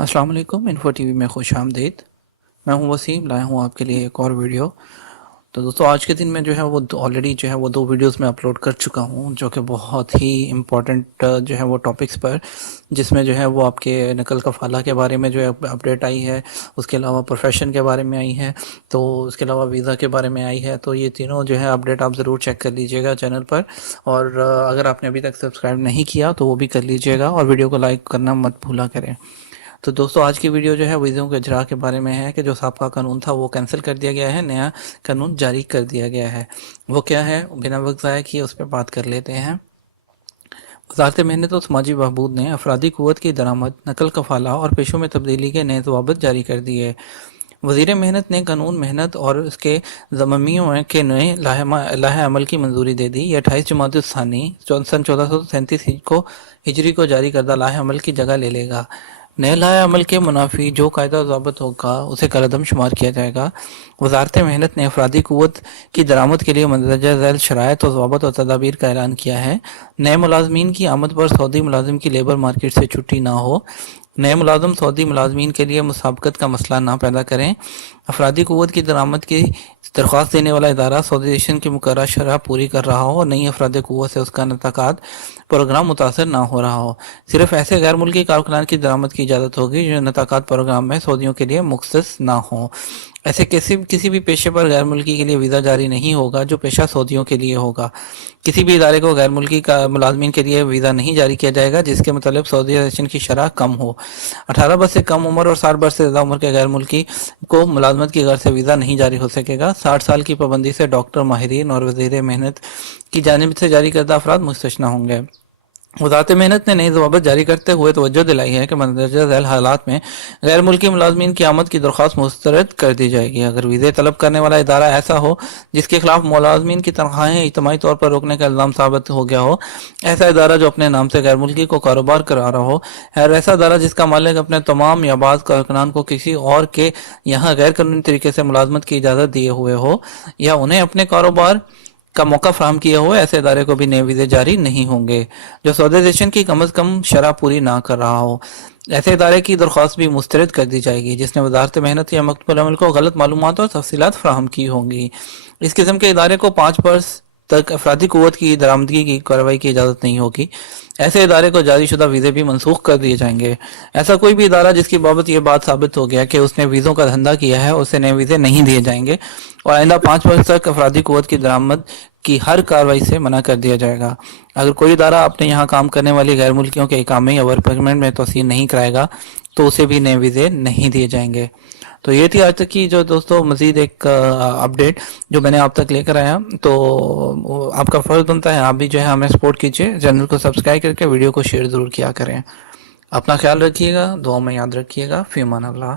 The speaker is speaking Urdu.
السلام علیکم، انفو ٹی وی میں خوش آمدید۔ میں ہوں وسیم، لایا ہوں آپ کے لیے ایک اور ویڈیو۔ تو دوستو آج کے دن میں جو ہے وہ آلریڈی جو ہے وہ 2 ویڈیوز میں اپلوڈ کر چکا ہوں، جو کہ بہت ہی امپورٹنٹ جو ہے وہ ٹاپکس پر، جس میں جو ہے وہ آپ کے نقل کفالہ کے بارے میں جو ہے اپڈیٹ آئی ہے، اس کے علاوہ پروفیشن کے بارے میں آئی ہے، تو اس کے علاوہ ویزا کے بارے میں آئی ہے۔ تو یہ تینوں جو ہے اپڈیٹ آپ ضرور چیک کر لیجئے گا چینل پر، اور اگر آپ نے ابھی تک سبسکرائب نہیں کیا تو وہ بھی کر لیجئے گا، اور ویڈیو کو لائک کرنا مت بھولا کریں۔ تو دوستو آج کی ویڈیو جو ہے ویزوں کے اجراء کے بارے میں ہے کہ جو سابقہ قانون تھا وہ کینسل کر دیا گیا ہے، نیا قانون جاری کر دیا گیا ہے۔ وہ کیا ہے، بنا وقت ضائع کیے اس پہ بات کر لیتے ہیں۔ وزارت محنت و سماجی بہبود نے افرادی قوت کی درآمد، نقل کفالہ اور پیشوں میں تبدیلی کے نئے ضوابط جاری کر دیے۔ وزیر محنت نے قانون محنت اور اس کے ضمنیوں کے نئے لائحہ عمل کی منظوری دے دی۔ یہ 28 جمادی الثانی سن 1437 ہجری کو جاری کردہ لائحہ عمل کی جگہ لے لے گا۔ نئے لائحہ عمل کے منافی جو قاعدہ ضابط ہوگا اسے کالعدم شمار کیا جائے گا۔ وزارت محنت نے افرادی قوت کی درآمد کے لیے مندرجہ ذیل شرائط و ضوابط و تدابیر کا اعلان کیا ہے۔ نئے ملازمین کی آمد پر سعودی ملازم کی لیبر مارکیٹ سے چھٹی نہ ہو۔ نئے ملازم سعودی ملازمین کے لیے مسابقت کا مسئلہ نہ پیدا کریں۔ افرادی قوت کی درآمد کی درخواست دینے والا ادارہ سعودائزیشن کی مقررہ شرح پوری کر رہا ہو اور نئی افرادی قوت سے اس کا انتقاد پروگرام متاثر نہ ہو رہا ہو۔ صرف ایسے غیر ملکی کارکنان کی درآمد کی اجازت ہوگی جو انتقاد پروگرام میں سعودیوں کے لیے مختص نہ ہوں۔ ایسے کسی بھی پیشے پر غیر ملکی کے لیے ویزا جاری نہیں ہوگا جو پیشہ سعودیوں کے لیے ہوگا۔ کسی بھی ادارے کو غیر ملکی ملازمین کے لیے ویزا نہیں جاری کیا جائے گا جس کے متعلق سعودائزیشن کی شرح کم ہو۔ 18 برس سے کم عمر اور 60 برس سے زیادہ عمر کے غیر ملکی کو ملازمت کی غرض سے ویزا نہیں جاری ہو سکے گا۔ 60 سال کی پابندی سے ڈاکٹر، ماہرین اور وزیر محنت کی جانب سے جاری کردہ افراد مستثنی ہوں گے۔ وزارت محنت نے نئے ضوابط جاری کرتے ہوئے توجہ دلائی ہے کہ مندرجہ ذیل حالات میں غیر ملکی ملازمین کی آمد کی درخواست مسترد کر دی جائے گی۔ اگر ویزے طلب کرنے والا ادارہ ایسا ہو جس کے خلاف ملازمین کی تنخواہیں اجتماعی طور پر روکنے کا الزام ثابت ہو گیا ہو، ایسا ادارہ جو اپنے نام سے غیر ملکی کو کاروبار کرا رہا ہو، اور ایسا ادارہ جس کا مالک اپنے تمام یا بعض کارکنان کو کسی اور کے یہاں غیر قانونی طریقے سے ملازمت کی اجازت دیے ہوئے ہو یا انہیں اپنے کاروبار کا موقع فراہم کیے ہوئے، ایسے ادارے کو بھی نئے ویزے جاری نہیں ہوں گے۔ جو سعودائزیشن کی کم از کم شرح پوری نہ کر رہا ہو، ایسے ادارے کی درخواست بھی مسترد کر دی جائے گی جس نے وزارت محنت یا مکتب العمل کو غلط معلومات اور تفصیلات فراہم کی ہوں گی۔ اس قسم کے ادارے کو 5 برس تک افرادی قوت کی درآمدگی کی کارروائی کی اجازت نہیں ہوگی۔ ایسے ادارے کو جاری شدہ ویزے بھی منسوخ کر دیے جائیں گے۔ ایسا کوئی بھی ادارہ جس کی بابت یہ بات ثابت ہو گیا کہ اس نے ویزوں کا دھندا کیا ہے، اسے نئے ویزے نہیں دیے جائیں گے، اور آئندہ 5 برس تک افرادی قوت کی درآمد کی ہر کارروائی سے منع کر دیا جائے گا۔ اگر کوئی ادارہ اپنے یہاں کام کرنے والی غیر ملکیوں کے اقامے یا ورک پرمٹ میں توسیع نہیں کرائے گا تو اسے بھی نئے ویزے نہیں دیے جائیں گے۔ تو یہ تھی آج تک کی جو دوستو مزید ایک اپڈیٹ جو میں نے آپ تک لے کر آیا۔ تو آپ کا فرض بنتا ہے آپ بھی جو ہے ہمیں سپورٹ کیجئے، چینل کو سبسکرائب کر کے ویڈیو کو شیئر ضرور کیا کریں۔ اپنا خیال رکھیے گا، دعاؤں میں یاد رکھیے گا۔ فی امان اللہ۔